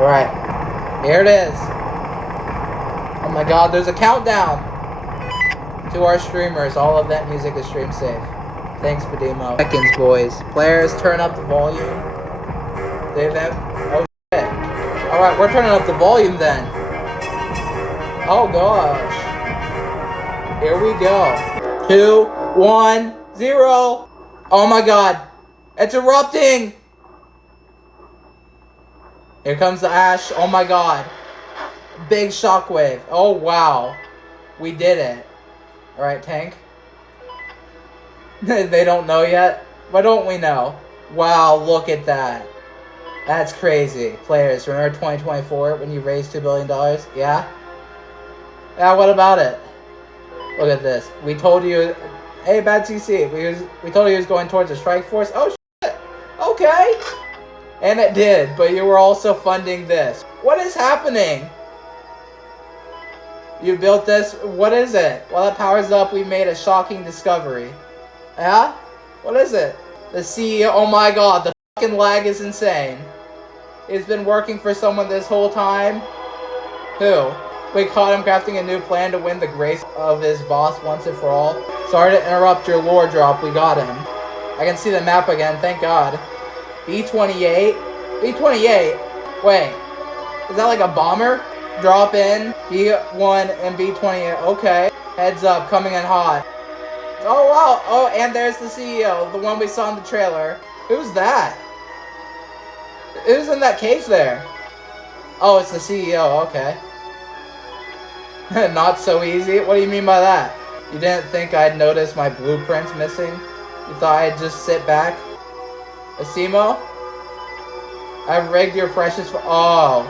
Alright. Here it is. Oh my god, there's a countdown to our streamers. All of that music is stream safe. Thanks, Padimo. Seconds, boys. Players, turn up the volume. They've had... Oh, shit. Alright, we're turning up the volume then. Oh, gosh. Here we go. 2, 1, 0. Oh, my God. It's erupting. Here comes the ash. Oh, my God. Big shockwave. Oh, wow. We did it. Alright, tank. They don't know yet? Why don't we know? Wow, look at that. That's crazy. Players, remember 2024 when you raised $2 billion? Yeah? Yeah, what about it? Look at this. We told you... Hey, Bad CC. We told you he was going towards the strike force. Oh, shit. Okay. And it did, but you were also funding this. What is happening? You built this? What is it? While that powers up, we made a shocking discovery. Yeah? What is it? The CEO... Oh my god, the fucking lag is insane. He's been working for someone this whole time. Who? We caught him crafting a new plan to win the grace of his boss once and for all. Sorry to interrupt your lore drop, we got him. I can see the map again, thank god. B-28? B-28? Wait. Is that like a bomber? Drop in. B-1 and B-28. Okay. Heads up, coming in hot. Oh, wow. Oh, and there's the CEO. The one we saw in the trailer. Who's that? Who's in that cage there? Oh, it's the CEO. Okay. Not so easy? What do you mean by that? You didn't think I'd notice my blueprints missing? You thought I'd just sit back? Asimo? I've rigged your precious... Oh.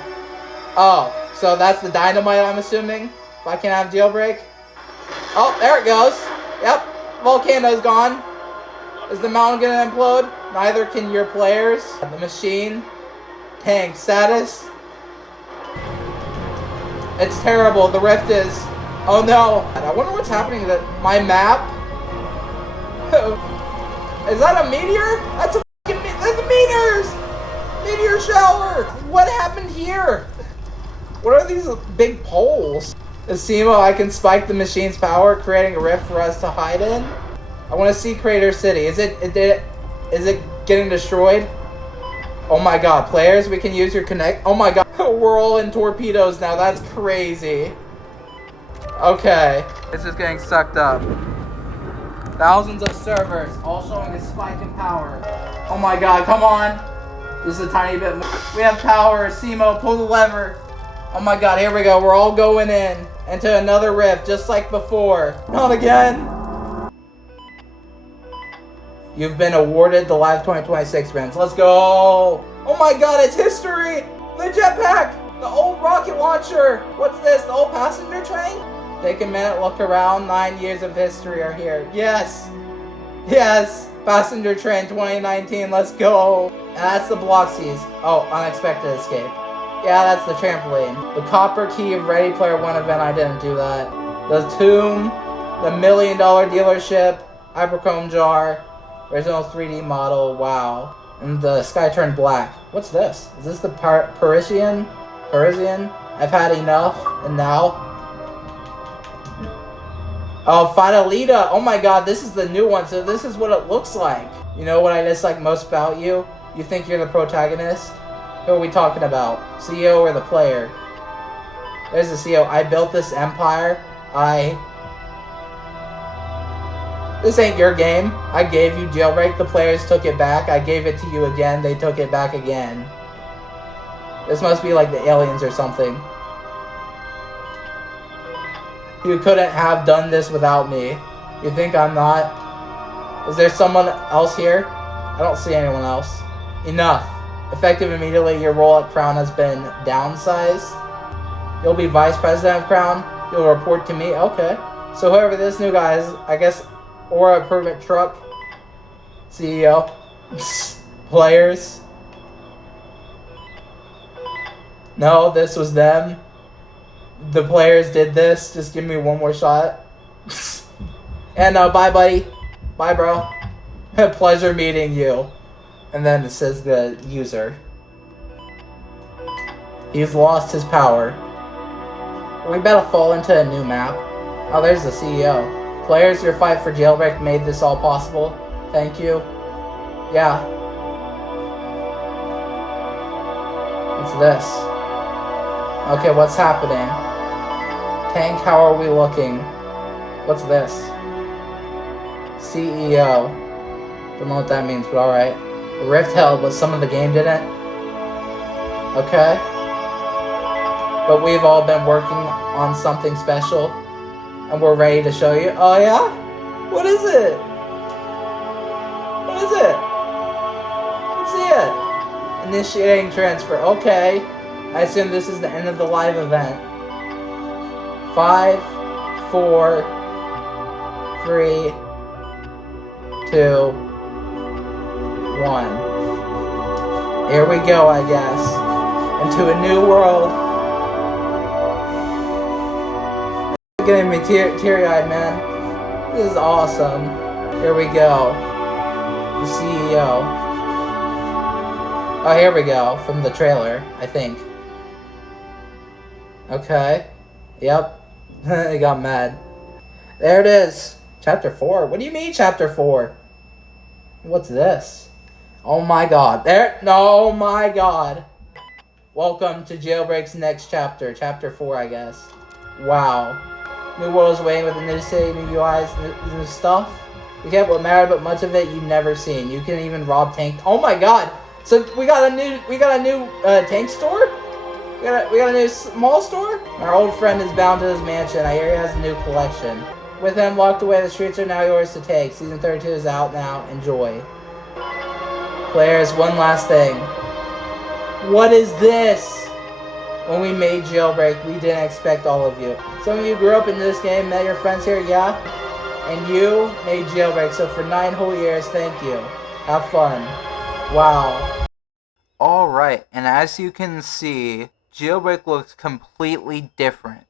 Oh. So that's the dynamite, I'm assuming? If I can have jailbreak? Oh, there it goes. Yep. Volcano's gone. Is the mountain gonna implode? Neither can your players. The machine. Tank status. It's terrible. The rift is... Oh no. I wonder what's happening to my map. Is that a meteor? That's a fucking... That's meteors! Meteor shower! What happened here? What are these big poles? Asimo, I can spike the machine's power, creating a rift for us to hide in. I want to see Crater City. Is it getting destroyed? Oh my god, players, we can use your connect. Oh my god, we're all in torpedoes now. That's crazy. Okay. It's just getting sucked up. Thousands of servers, all showing a spike in power. Oh my god, come on. Just a tiny bit more. We have power. Asimo, pull the lever. Oh my god, here we go. We're all going in into another rift, just like before. Not again. You've been awarded the Live 2026 rims. Let's go. Oh my god, it's history. The jetpack. The old rocket launcher. What's this? The old passenger train? Take a minute, look around. 9 years of history are here. Yes. Yes. Passenger train 2019. Let's go. And that's the Bloxies. Oh, unexpected escape. Yeah, that's the trampoline. The Copper Key of Ready Player One event, I didn't do that. The Tomb, the $1 million dealership, Hyperchrome Jar, original 3D model, wow. And the sky turned black. What's this? Is this the Parisian? I've had enough, and now? Oh, Fatalita. Oh my god, this is the new one, so this is what it looks like. You know what I dislike most about you? You think you're the protagonist? Who are we talking about? CEO or the player? There's the CEO. I built this empire. This ain't your game. I gave you jailbreak. The players took it back. I gave it to you again. They took it back again. This must be like the aliens or something. You couldn't have done this without me. You think I'm not? Is there someone else here? I don't see anyone else. Enough. Effective immediately, your role at Crown has been downsized. You'll be vice president of Crown. You'll report to me. Okay. So whoever this new guy is, I guess, or a permit truck. CEO. Players. No, this was them. The players did this. Just give me one more shot. And bye, buddy. Bye, bro. Pleasure meeting you. And then it says the user. He's lost his power. We better fall into a new map. Oh, there's the CEO. Players, your fight for Jailbreak made this all possible. Thank you. Yeah. What's this? Okay, what's happening? Tank, how are we looking? What's this? CEO. Don't know what that means, but alright. The rift held, but some of the game didn't. Okay. But we've all been working on something special. And we're ready to show you. Oh yeah? What is it? What is it? Let's see it. Initiating transfer. Okay. I assume this is the end of the live event. 5, 4, 3, 2, 1. Here we go, I guess. Into a new world. Getting me teary-eyed, man. This is awesome. Here we go. The CEO. Oh, here we go. From the trailer, I think. Okay. Yep. I got mad. There it is. Chapter 4. What do you mean, Chapter 4? What's this? Oh my god. There. No, oh my god. Welcome to Jailbreak's next chapter. Chapter 4, I guess. Wow. New world is waiting with a new city, new UIs, new stuff. We get what mattered, but much of it you've never seen. You can even rob tank. Oh my god! So we got a new tank store. We got a new mall store. Our old friend is bound to his mansion. I hear he has a new collection. With him locked away, the streets are now yours to take. Season 32 is out now. Enjoy. Players, one last thing. What is this? When we made Jailbreak, we didn't expect all of you. Some of you grew up in this game, met your friends here, yeah? And you made Jailbreak, so for 9 whole years, thank you. Have fun. Wow. Alright, and as you can see, Jailbreak looks completely different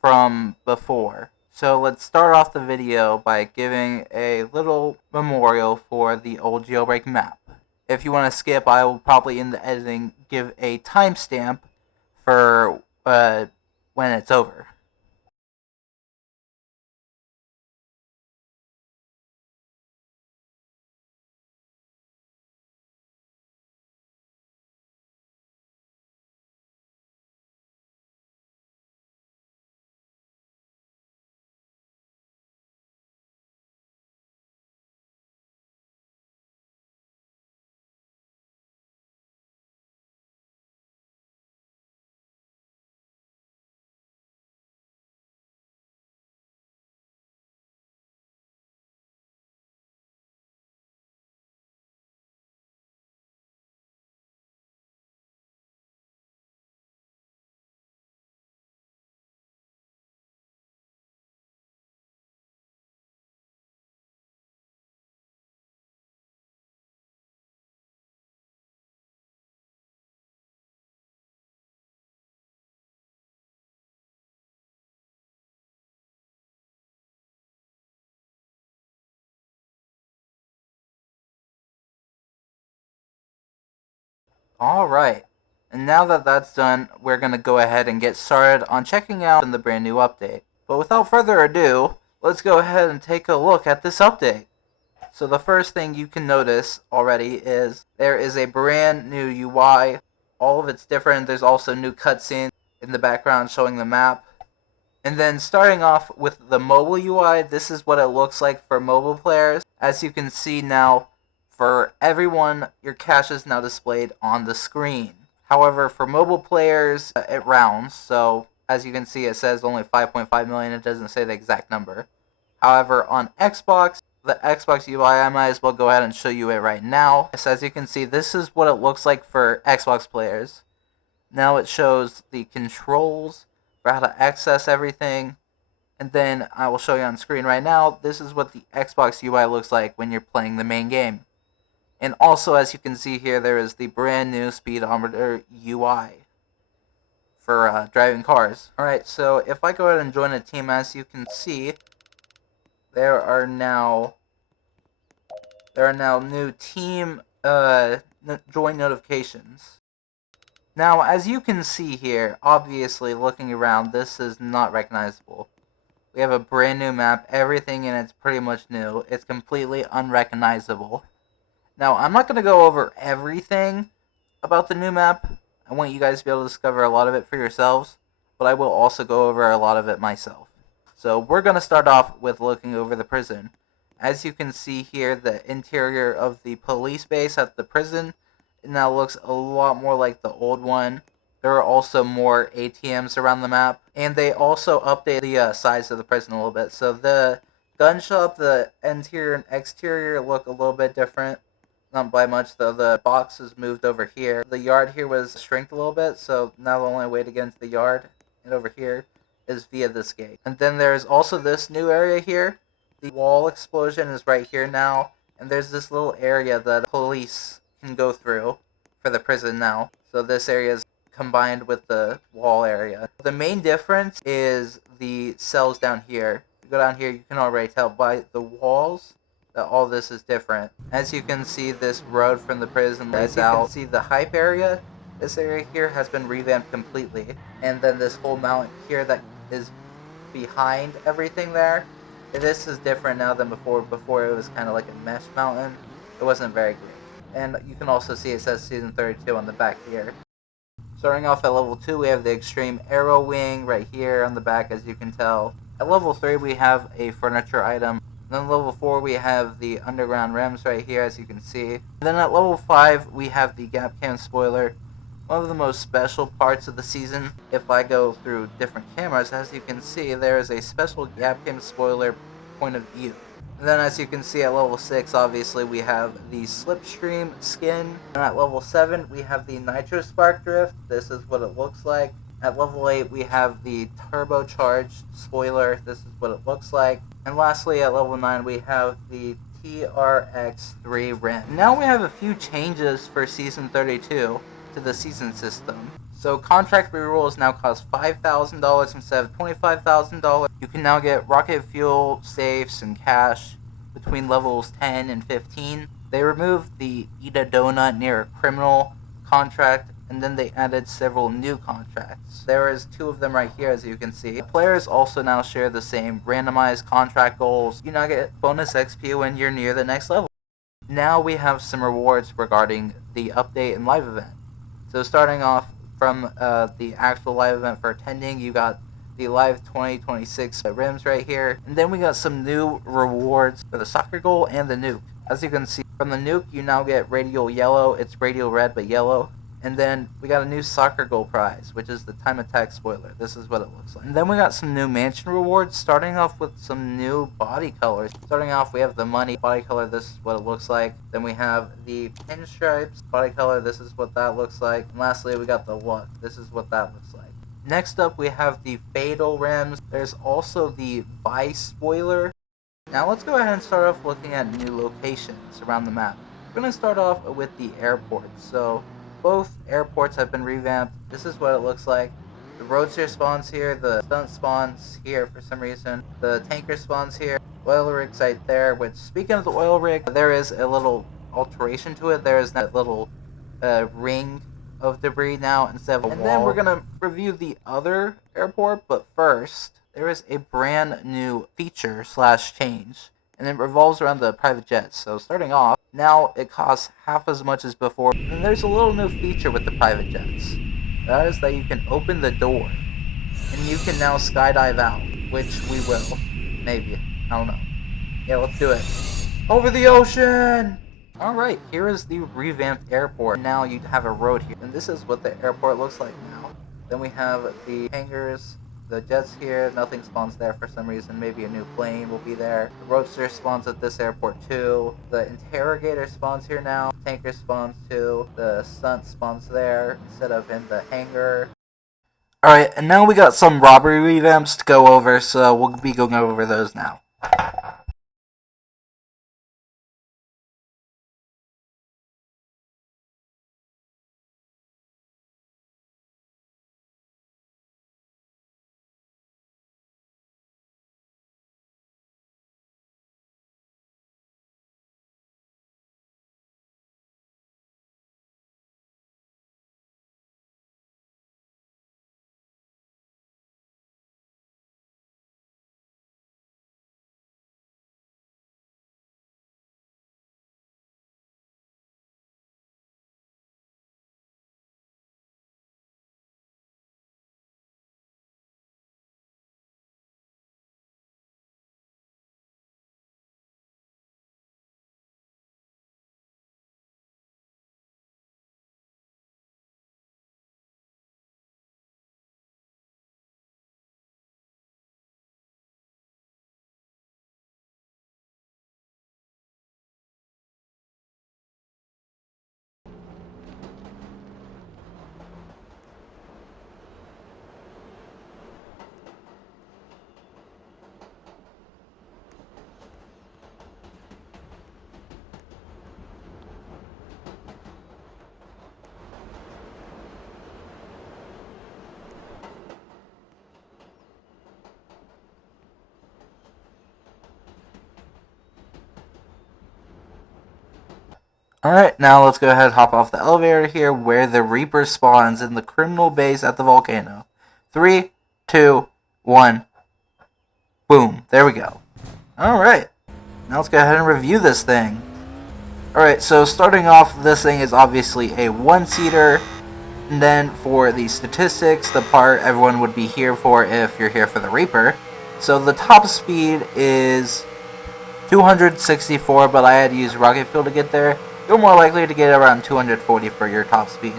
from before. So let's start off the video by giving a little memorial for the old Jailbreak map. If you want to skip, I will probably in the editing give a timestamp for when it's over. Alright, and now that that's done, we're going to go ahead and get started on checking out the brand new update. But without further ado, let's go ahead and take a look at this update. So the first thing you can notice already is there is a brand new UI. All of it's different. There's also new cutscenes in the background showing the map. And then starting off with the mobile UI, this is what it looks like for mobile players. As you can see now, for everyone, your cash is now displayed on the screen. However, for mobile players, it rounds. So as you can see, it says only 5.5 million. It doesn't say the exact number. However, on Xbox, the Xbox UI, I might as well go ahead and show you it right now. So as you can see, this is what it looks like for Xbox players. Now it shows the controls for how to access everything. And then I will show you on screen right now. This is what the Xbox UI looks like when you're playing the main game. And also, as you can see here, there is the brand new speedometer UI for driving cars. Alright, so if I go ahead and join a team, as you can see, there are now new team join notifications. Now, as you can see here, obviously looking around, this is not recognizable. We have a brand new map, everything in it's pretty much new. It's completely unrecognizable. Now, I'm not going to go over everything about the new map. I want you guys to be able to discover a lot of it for yourselves, but I will also go over a lot of it myself. So we're going to start off with looking over the prison. As you can see here, the interior of the police base at the prison now looks a lot more like the old one. There are also more ATMs around the map, and they also update the size of the prison a little bit. So the gun shop, the interior and exterior look a little bit different. Not by much though. The box is moved over here. The yard here was shrinked a little bit, so now the only way to get into the yard and over here is via this gate. And then there's also this new area here. The wall explosion is right here now, and there's this little area that police can go through for the prison now. So this area is combined with the wall area. The main difference is the cells down here. If you go down here, you can already tell by the walls that all this is different. As you can see, this road from the prison leads out. As you can see, the hype area, this area here has been revamped completely. And then this whole mountain here that is behind everything there, this is different now than before. Before it was kind of like a mesh mountain. It wasn't very great. And you can also see it says Season 32 on the back here. Starting off at level 2, we have the Extreme Arrow Wing right here on the back, as you can tell. At level 3, we have a furniture item. Then level 4, we have the Underground Rims right here, as you can see. And then at level 5, we have the Gap Cam Spoiler. One of the most special parts of the season. If I go through different cameras, as you can see, there is a special Gap Cam Spoiler point of view. And then as you can see at level 6, obviously we have the Slipstream skin. And at level 7, we have the Nitro Spark Drift. This is what it looks like. At level 8, we have the turbocharged spoiler. This is what it looks like. And lastly, at level 9, we have the TRX3 rim. Now we have a few changes for Season 32 to the season system. So contract rerolls now cost $5,000 instead of $25,000. You can now get rocket fuel, safes, and cash between levels 10 and 15. They removed the Eat a Donut near a criminal contract, and then they added several new contracts. There is 2 of them right here, as you can see. Players also now share the same randomized contract goals. You now get bonus XP when you're near the next level. Now we have some rewards regarding the update and live event. So starting off from the actual live event for attending, you got the Live 2026 rims right here. And then we got some new rewards for the soccer goal and the nuke. As you can see, from the nuke, you now get radial yellow. It's radial red, but yellow. And then we got a new soccer goal prize, which is the time attack spoiler. This is what it looks like. And then we got some new mansion rewards, starting off with some new body colors. Starting off, we have the money body color. This is what it looks like. Then we have the pinstripes body color. This is what that looks like. And lastly, we got the luck. This is what that looks like. Next up, we have the fatal rims. There's also the vice spoiler. Now let's go ahead and start off looking at new locations around the map. We're going to start off with the airport. So both airports have been revamped. This is what it looks like. The roadster spawns here, the stunt spawns here for some reason. The tanker spawns here. Oil rig's right there, which, speaking of the oil rig, there is a little alteration to it. There is that little ring of debris now instead of a wall. And then we're going to review the other airport, but first, there is a brand new feature / change, and it revolves around the private jets. So starting off, now it costs half as much as before, and there's a little new feature with the private jets. That is that you can open the door, and you can now skydive out, which we will. Maybe. I don't know. Yeah, let's do it. Over the ocean! Alright, here is the revamped airport. Now you have a road here, and this is what the airport looks like now. Then we have the hangars, the jets here, nothing spawns there for some reason. Maybe a new plane will be there. The roadster spawns at this airport too. The interrogator spawns here now. Tanker spawns too. The stunt spawns there instead of in the hangar. Alright, and now we got some robbery revamps to go over, so we'll be going over those now. Alright, now let's go ahead and hop off the elevator here where the Reaper spawns in the criminal base at the volcano. 3, 2, 1, boom. There we go. Alright, now let's go ahead and review this thing. Alright, so starting off, this thing is obviously a one-seater. And then for the statistics, the part everyone would be here for if you're here for the Reaper. So the top speed is 264, but I had to use rocket fuel to get there. You're more likely to get around 240 for your top speed.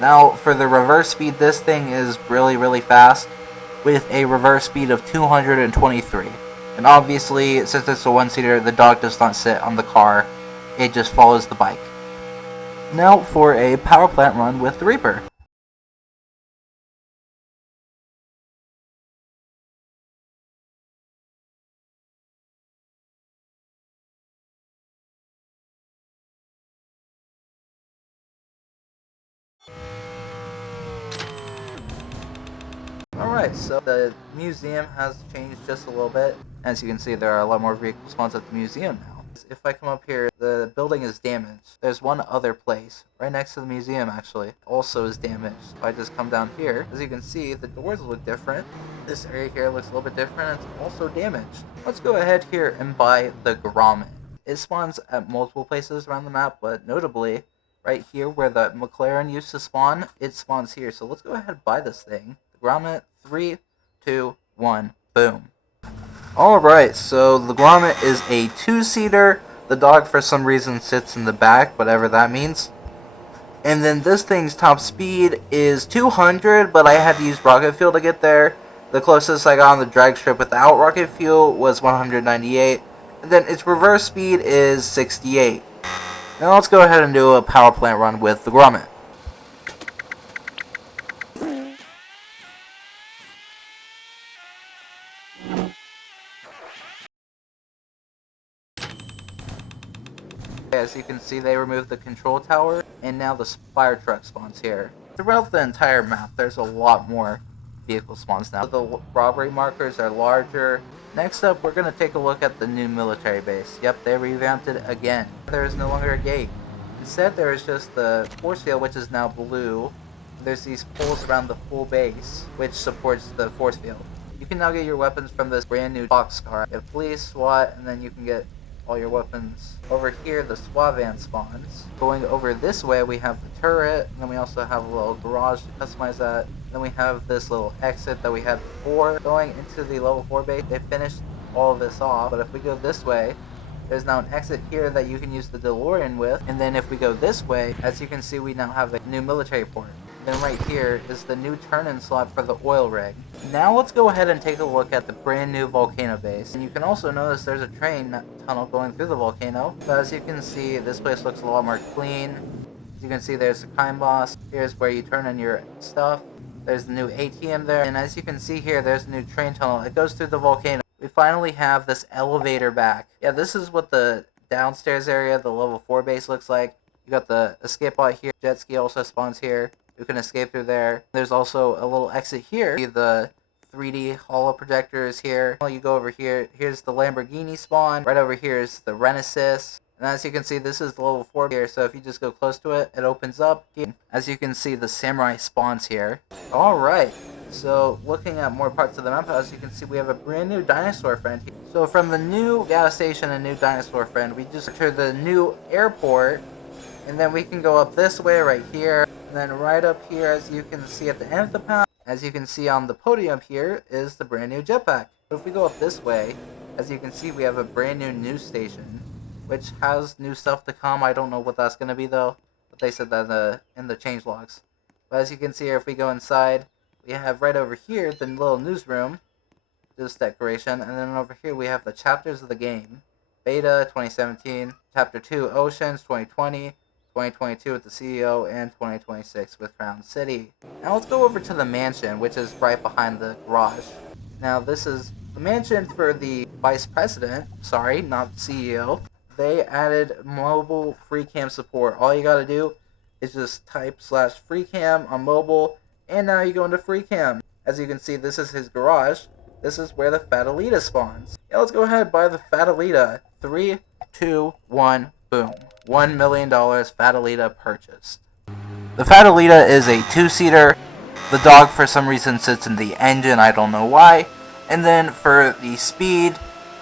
Now, for the reverse speed, this thing is really, really fast with a reverse speed of 223. And obviously, since it's a one-seater, the dog does not sit on the car. It just follows the bike. Now for a power plant run with the Reaper. Alright, so the museum has changed just a little bit. As you can see, there are a lot more vehicle spawns at the museum now. If I come up here, the building is damaged. There's one other place, right next to the museum actually, also is damaged. If I just come down here, as you can see, the doors look different. This area here looks a little bit different, it's also damaged. Let's go ahead here and buy the Gromitt. It spawns at multiple places around the map, but notably, right here where the McLaren used to spawn, it spawns here. So let's go ahead and buy this thing. The Gromitt, 3, 2, 1, boom. Alright, so the Gromitt is a two-seater. The dog for some reason sits in the back, whatever that means. And then this thing's top speed is 200, but I had to use rocket fuel to get there. The closest I got on the drag strip without rocket fuel was 198. And then its reverse speed is 68. Now let's go ahead and do a power plant run with the Gromitt. As you can see, they removed the control tower, and now the fire truck spawns here. Throughout the entire map, there's a lot more vehicle spawns now. The robbery markers are larger. Next up, we're going to take a look at the new military base. Yep, they revamped it again. There is no longer a gate. Instead, there is just the force field, which is now blue. There's these poles around the full base, which supports the force field. You can now get your weapons from this brand new boxcar. You have police, SWAT, and then you can get all your weapons. Over here, the SWAT van spawns. Going over this way, we have the turret, and then we also have a little garage to customize that. Then we have this little exit that we had before. Going into the level 4 base, they finished all of this off, but if we go this way, there's now an exit here that you can use the DeLorean with, and then if we go this way, as you can see, we now have a new military port. Then right here is the new turn-in slot for the oil rig. Now let's go ahead and take a look at the brand new volcano base. And you can also notice there's a train tunnel going through the volcano. But as you can see, this place looks a lot more clean. As you can see, there's the crime boss. Here's where you turn in your stuff. There's the new ATM there. And as you can see here, there's the new train tunnel. It goes through the volcano. We finally have this elevator back. Yeah, this is what the downstairs area, the level 4 base looks like. You got the escape pod here. Jet ski also spawns here. You can escape through there. There's also a little exit here. The 3D holo projectors here. You go over here. Here's the Lamborghini spawn. Right over here is the Renesis. And as you can see, this is the level 4 here. So if you just go close to it, it opens up. As you can see, the samurai spawns here. Alright. So looking at more parts of the map, as you can see, we have a brand new dinosaur friend here. So from the new gas station and new dinosaur friend, we just enter the new airport. And then we can go up this way right here. And then right up here, as you can see at the end of the path, as you can see on the podium here, is the brand new jetpack. But if we go up this way, as you can see, we have a brand new news station, which has new stuff to come. I don't know what that's going to be though, but they said that in the change logs. But as you can see here, if we go inside, we have right over here the little newsroom, this decoration, and then over here we have the chapters of the game. Beta 2017, Chapter 2 Oceans 2020, 2022 with the CEO, and 2026 with Crown City. Now let's go over to the mansion, which is right behind the garage. Now this is the mansion for the vice president, sorry, not CEO. They added mobile free cam support. All you gotta do is just type /free cam on mobile, and now you go into free cam. As you can see, this is his garage. This is where the Fatalita spawns. Yeah, let's go ahead and buy the Fatalita. 3, 2, 1, Boom. $1 million Fatalita purchased. The Fatalita is a two-seater. The dog for some reason sits in the engine, I don't know why. And then for the speed,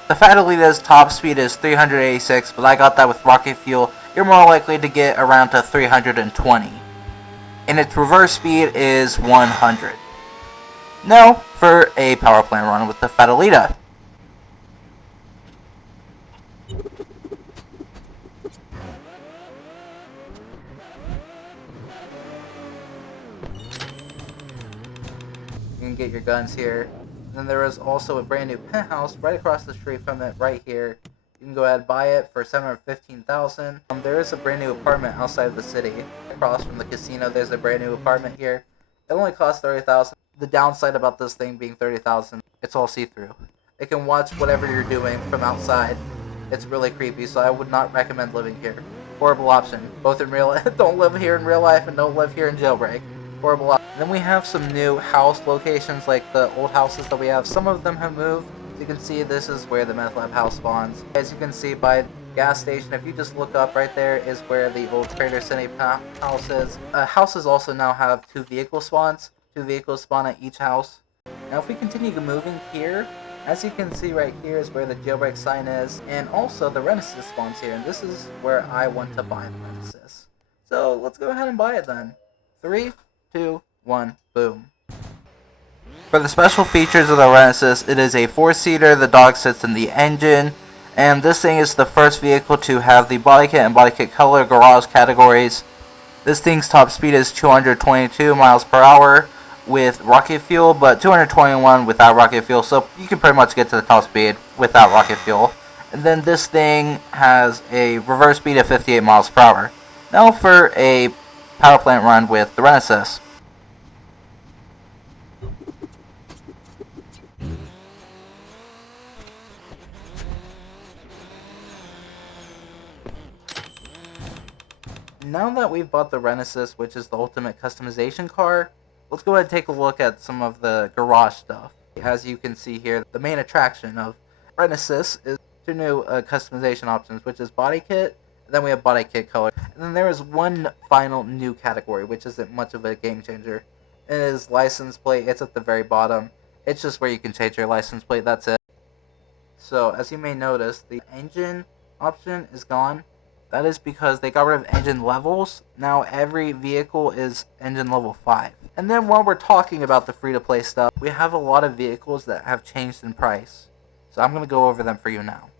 the Fatalita's top speed is 386, but I got that with rocket fuel. You're more likely to get around to 320. And its reverse speed is 100. Now for a power plant run with the Fatalita. You can get your guns here. And then there is also a brand new penthouse right across the street from it right here. You can go ahead and buy it for $715,000. There is a brand new apartment outside of the city. Across from the casino, there's a brand new apartment here. It only costs $30,000. The downside about this thing being $30,000, it's all see-through. It can watch whatever you're doing from outside. It's really creepy, so I would not recommend living here. Horrible option. Both in real don't live here in real life and don't live here in Jailbreak. Horrible option. Then we have some new house locations, like the old houses that we have. Some of them have moved. As you can see, this is where the meth lab house spawns. As you can see by the gas station, if you just look up right there, is where the old Trader City house is. Houses also now have 2 vehicle spawns. 2 vehicles spawn at each house. Now if we continue moving here, as you can see right here is where the Jailbreak sign is, and also the Renesis spawns here, and this is where I want to buy the Renesis. So let's go ahead and buy it then. 3, 2, 1, boom. For the special features of the Renesis, it is a 4-seater, the dog sits in the engine, and this thing is the first vehicle to have the body kit and body kit color garage categories. This thing's top speed is 222 miles per hour with rocket fuel, but 221 without rocket fuel, so you can pretty much get to the top speed without rocket fuel. And then this thing has a reverse speed of 58 miles per hour. Now for a power plant run with the Renesis. Now that we've bought the Renesis, which is the ultimate customization car, let's go ahead and take a look at some of the garage stuff. As you can see here, the main attraction of Renesis is 2 new customization options, which is body kit, and then we have body kit color. And then there is one final new category, which isn't much of a game changer. It is license plate. It's at the very bottom. It's just where you can change your license plate, that's it. So, as you may notice, the engine option is gone. That is because they got rid of engine levels. Now every vehicle is engine level 5. And then while we're talking about the free-to-play stuff, we have a lot of vehicles that have changed in price. So I'm going to go over them for you now.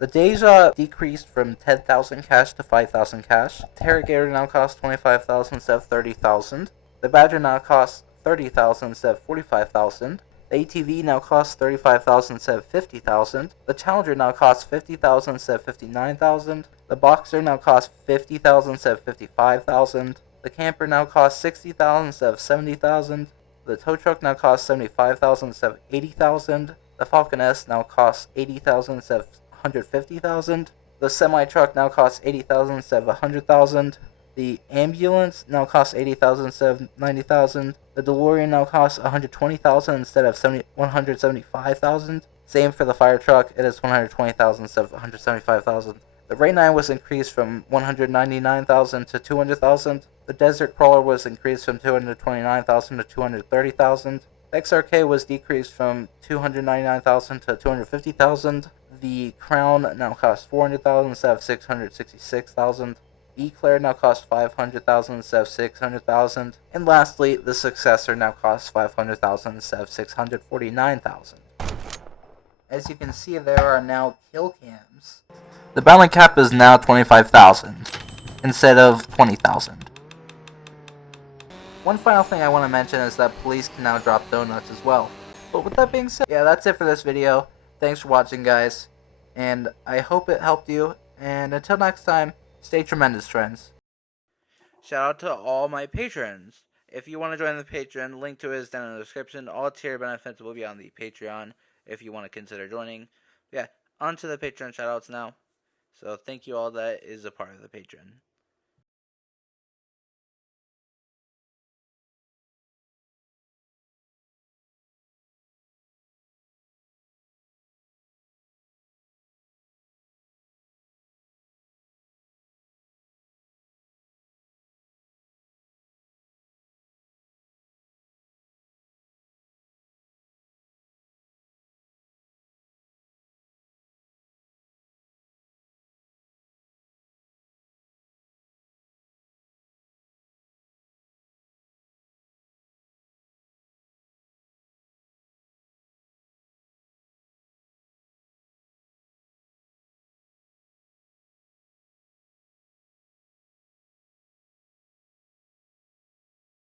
The Deja decreased from 10,000 cash to 5,000 cash. Interrogator now costs 25,000 instead of 30,000. The Badger now costs 30,000 instead of 45,000. The ATV now costs 35,000 instead of 50,000. The Challenger now costs 50,000 instead of 59,000. The Boxer now costs 50,000 instead of 55,000. The Camper now costs 60,000 instead of 70,000. The Tow Truck now costs 75,000 instead of 80,000. The Falcon S now costs 80,000 instead of 150,000. The Semi Truck now costs 80,000 instead of 100,000. The Ambulance now costs 80,000 instead of 90,000. The DeLorean now costs 120,000 instead of 175,000. Same for the Fire Truck, it is 120,000 instead of 175,000. The Ray 9 was increased from 199,000 to 200,000. The Desert Crawler was increased from 229,000 to 230,000. The XRK was decreased from 299,000 to 250,000. The Crown now costs 400,000 instead of 666,000. Eclair now costs 500,000 instead of 600,000. And lastly, the Successor now costs 500,000 instead of 649,000. As you can see, there are now kill cams. The bounty cap is now 25,000 instead of 20,000. One final thing I want to mention is that police can now drop donuts as well. But with that being said, yeah, that's it for this video. Thanks for watching, guys, and I hope it helped you. And until next time, stay tremendous, friends. Shout out to all my patrons. If you want to join the Patreon, link to it is down in the description. All tier benefits will be on the Patreon if you want to consider joining. Yeah, on to the Patreon shoutouts now. So thank you all that is a part of the Patreon.